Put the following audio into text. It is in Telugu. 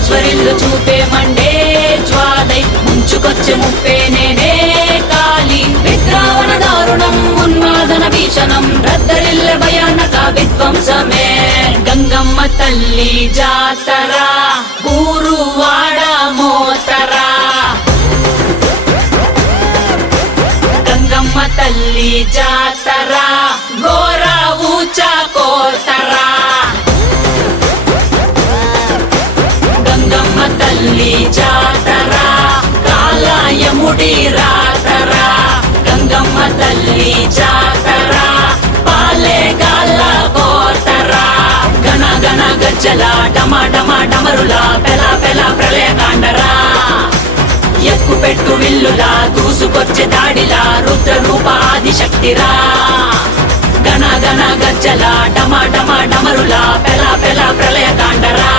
ప్రజ్వరిల్లు చూపే మండే జ్వాలై ముంచుకొచ్చే ముప్పే నేనే కాలి విద్రావణ దారుణం ఉన్మాదన భీషణం రద్దరిల్లె భయానక విధ్వంసమే గంగమ్మ తల్లి జాతర ఊరువాడ మోతరా గంగమ్మ తల్లి జాతర ఘోర ఊచ కోతరా గంగమ్మ తల్లి జాతర కాలయముడి రాతరా గంగమ్మ తల్లి జాతర పాలెగాల కోతరా గణ గణ గజ్జల డమ డమ డమరుల పెల పెల ప్రళయకాండరా ఎక్కు పెట్టు విల్లులా దూసుకొచ్చే దాడిలా రుద్ర రూప ఆదిశక్తిరా గణ గణ గజ్జల డమ డమ డమరుల పెల పెల ప్రళయకాండరా